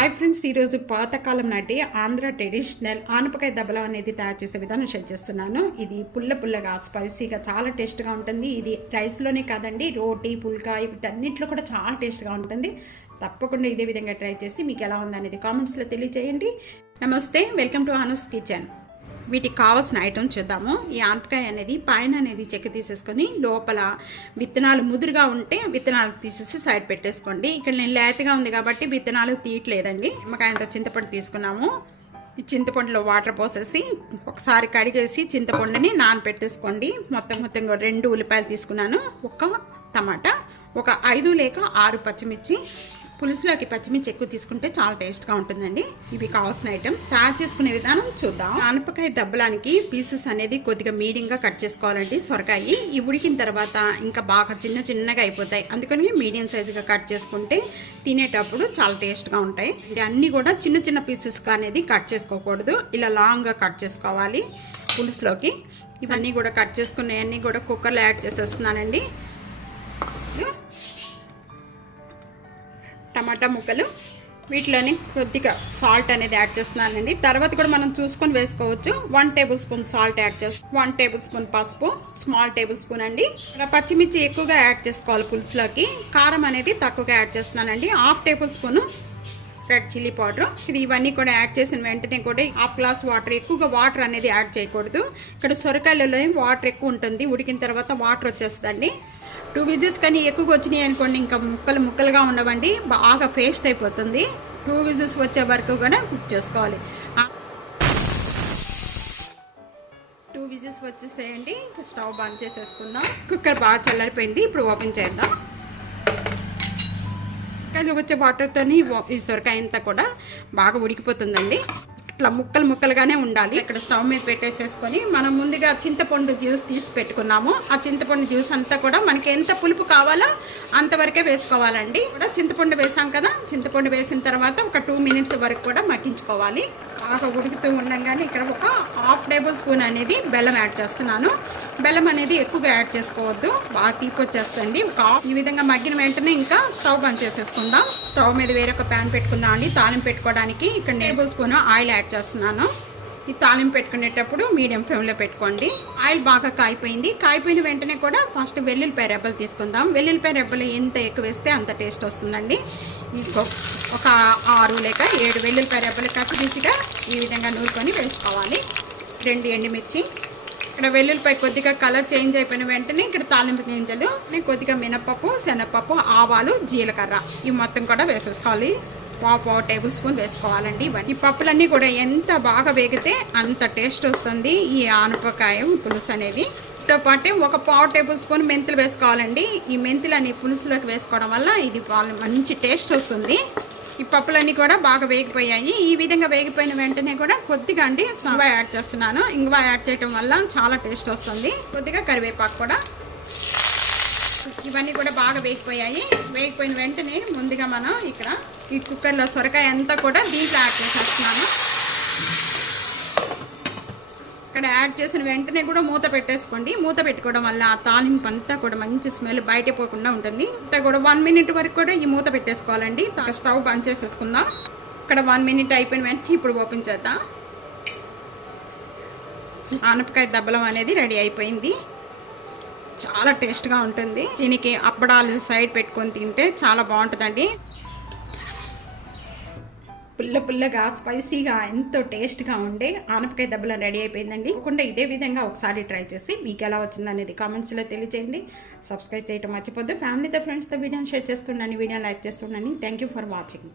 Hi friends, ఈరోజు పాతకాలం నాటి ఆంధ్ర ట్రెడిషనల్ ఆనపకాయ దబ్బలం అనేది తయారు చేసే విధానం షేర్ చేస్తున్నాను. ఇది పుల్లగా స్పైసీగా చాలా టేస్ట్గా ఉంటుంది. ఇది రైస్లోనే కాదండి, రోటీ పుల్కా వీటన్నిటిలో కూడా చాలా టేస్ట్గా ఉంటుంది. తప్పకుండా ఇదే విధంగా ట్రై చేసి మీకు ఎలా ఉందనేది కామెంట్స్లో తెలియజేయండి. నమస్తే, వెల్కమ్ టు ఆనూ'స్ కిచెన్. వీటికి కావాల్సిన ఐటమ్ చూద్దాము. ఈ ఆనపకాయ అనేది పైన అనేది చెక్క తీసేసుకొని లోపల విత్తనాలు ముదురుగా ఉంటే విత్తనాలు తీసేసి సైడ్ పెట్టేసుకోండి. ఇక్కడ నేను లేతగా ఉంది కాబట్టి విత్తనాలు తీయట్లేదండి. నిమ్మకాయంత చింతపండు తీసుకున్నాము. ఈ చింతపండులో వాటర్ పోసేసి ఒకసారి కడిగేసి చింతపండుని నానపెట్టేసుకోండి. మొత్తంగా 2 ఉల్లిపాయలు తీసుకున్నాను, ఒక టమాటా, ఒక 5 లేక 6 పచ్చిమిర్చి. పులుసులోకి పచ్చిమిర్చి ఎక్కువ తీసుకుంటే చాలా టేస్ట్గా ఉంటుందండి. ఇవి కావాల్సిన ఐటమ్. తయారు చేసుకునే విధానం చూద్దాం. ఆనపకాయ దబ్బలానికి పీసెస్ అనేది కొద్దిగా మీడియంగా కట్ చేసుకోవాలండి. సొరకాయ ఈ ఉడికిన తర్వాత ఇంకా బాగా చిన్నగా అయిపోతాయి. అందుకని మీడియం సైజుగా కట్ చేసుకుంటే తినేటప్పుడు చాలా టేస్ట్గా ఉంటాయి. అన్నీ కూడా చిన్న పీసెస్గా అనేది కట్ చేసుకోకూడదు, ఇలా లాంగ్గా కట్ చేసుకోవాలి. పులుసులోకి ఇవన్నీ కూడా కట్ చేసుకునేవన్నీ కూడా కుక్కర్లో యాడ్ చేసేస్తున్నానండి. టమాటా ముక్కలు, వీటిలోని కొద్దిగా సాల్ట్ అనేది యాడ్ చేస్తున్నానండి. తర్వాత కూడా మనం చూసుకొని వేసుకోవచ్చు. 1 టేబుల్ స్పూన్ సాల్ట్ యాడ్ చేస్తాం, 1 టేబుల్ స్పూన్ పసుపు, స్మాల్ టేబుల్ స్పూన్ అండి. ఇలా పచ్చిమిర్చి ఎక్కువగా యాడ్ చేసుకోవాలి పులుసులోకి. కారం అనేది తక్కువగా యాడ్ చేస్తున్నానండి. 1/2 table spoon red chilli powder. ఇవన్నీ కూడా యాడ్ చేసిన వెంటనే కూడా 1/2 గ్లాస్ వాటర్, ఎక్కువగా వాటర్ అనేది యాడ్ చేయకూడదు. ఇక్కడ సొరకాయలలో వాటర్ ఎక్కువ ఉంటుంది, ఉడికిన తర్వాత వాటర్ వచ్చేస్తుందండి. 2 విజిల్స్ కానీ ఎక్కువగా వచ్చినాయి అనుకోండి, ఇంకా ముక్కలుగా ఉండవండి, బాగా పేస్ట్ అయిపోతుంది. 2 విజిల్స్ వచ్చే వరకు కూడా కుక్ చేసుకోవాలి. 2 విజిల్స్ వచ్చేసేయండి. స్టవ్ బంద్ చేసేసుకుందాం. కుక్కర్ బాగా చల్లారిపోయింది. ఇప్పుడు ఓపెన్ చేద్దాం. కానీ వచ్చే వాటర్తో ఈ సొరకాయ అంతా కూడా బాగా ఉడికిపోతుందండి. ఇట్లా ముక్కలుగానే ఉండాలి. ఇక్కడ స్టవ్ మీద పెట్టేసేసుకొని మనం ముందుగా చింతపండు జ్యూస్ తీసి పెట్టుకున్నాము. ఆ చింతపండు జ్యూస్ అంతా కూడా మనకి ఎంత పులుపు కావాలో అంతవరకే వేసుకోవాలండి. కూడా చింతపండు వేసాం కదా, చింతపండు వేసిన తర్వాత ఒక 2 మినిట్స్ వరకు కూడా మగ్గించుకోవాలి. బాగా ఉడుకుతూ ఉండగానే ఇక్కడ ఒక 1/2 టేబుల్ స్పూన్ అనేది బెల్లం యాడ్ చేస్తున్నాను. బెల్లం అనేది ఎక్కువగా యాడ్ చేసుకోవద్దు, బాగా తీపి వచ్చేస్తుంది. ఈ విధంగా మగ్గిన వెంటనే ఇంకా స్టవ్ బంద్ చేసేసుకుందాం. స్టవ్ మీద వేరొక ప్యాన్ పెట్టుకుందాం అండి. తాలింపు పెట్టుకోవడానికి ఇక్కడ 1 టేబుల్ స్పూన్ ఆయిల్ యాడ్ చేస్తున్నాను. ఈ తాలింపు పెట్టుకునేటప్పుడు మీడియం ఫ్లేమ్లో పెట్టుకోండి. ఆయిల్ బాగా కాయిపోయిన వెంటనే కూడా ఫస్ట్ వెల్లుల్లిపాయ రెబ్బలు తీసుకుందాం. వెల్లుల్లిపాయ రెబ్బలు ఎంత ఎక్కువ వేస్తే అంత టేస్ట్ వస్తుందండి. ఒక 6 లేక 7 వెల్లుల్లిపాయ రెబ్బలు కచ్చిగా ఈ విధంగా నూరుకొని వేసుకోవాలి. 2 ఎండుమిర్చి. ఇక్కడ వెల్లుల్లిపాయ కొద్దిగా కలర్ చేంజ్ అయిపోయిన వెంటనే ఇక్కడ తాలింపు గింజలు, కొద్దిగా మినపప్పు, శనగపప్పు, ఆవాలు, జీలకర్ర ఇవి మొత్తం కూడా వేసేసుకోవాలి. 1/4 టేబుల్ స్పూన్ వేసుకోవాలండి. ఈ పప్పులన్నీ కూడా ఎంత బాగా వేగితే అంత టేస్ట్ వస్తుంది ఈ ఆనపకాయ పులుసు అనేది. తో పాటు ఒక 1/4 టేబుల్ స్పూన్ మెంతులు వేసుకోవాలండి. ఈ మెంతులని పులుసులోకి వేసుకోవడం వల్ల ఇది మంచి టేస్ట్ వస్తుంది. ఈ పప్పులన్నీ కూడా బాగా వేగిపోయాయి. ఈ విధంగా వేగిపోయిన వెంటనే కూడా కొద్దిగా అండి ఇంగువ యాడ్ చేస్తున్నాను. ఇంగువ యాడ్ చేయడం వల్ల చాలా టేస్ట్ వస్తుంది. కొద్దిగా కరివేపాకు కూడా. ఇవన్నీ కూడా బాగా వేగిపోయిన వెంటనే ముందుగా మనం ఇక్కడ ఈ కుక్కర్లో సొరకాయ అంతా కూడా దీంట్లో యాడ్ చేసేస్తున్నాను. ఇక్కడ యాడ్ చేసిన వెంటనే కూడా మూత పెట్టేసుకోండి. మూత పెట్టుకోవడం వల్ల ఆ తాలింపు అంతా కూడా మంచి స్మెల్ బయట పోకుండా ఉంటుంది. అంతా కూడా 1 మినిట్ వరకు కూడా ఈ మూత పెట్టేసుకోవాలండి. స్టవ్ బంద్ చేసేసుకుందాం. ఇక్కడ 1 మినిట్ అయిపోయిన వెంటనే ఇప్పుడు ఓపెన్ చేద్దాం. ఆనపకాయ దబ్బలం అనేది రెడీ అయిపోయింది. చాలా టేస్ట్గా ఉంటుంది. దీనికి అప్పడాలు సైడ్ పెట్టుకొని తింటే చాలా బాగుంటుందండి. పుల్లగా స్పైసీగా ఎంతో టేస్ట్గా ఉండే ఆనపకాయ దబ్బలం రెడీ అయిపోయిందండి. కాకుండా ఇదే విధంగా ఒకసారి ట్రై చేసి మీకు ఎలా వచ్చిందనేది కామెంట్స్లో తెలియజేయండి. సబ్స్క్రైబ్ చేయడం మర్చిపోద్దు. ఫ్యామిలీతో ఫ్రెండ్స్తో వీడియోని షేర్ చేస్తున్నాను, వీడియోని లైక్ చేస్తున్నాను. Thank you for watching.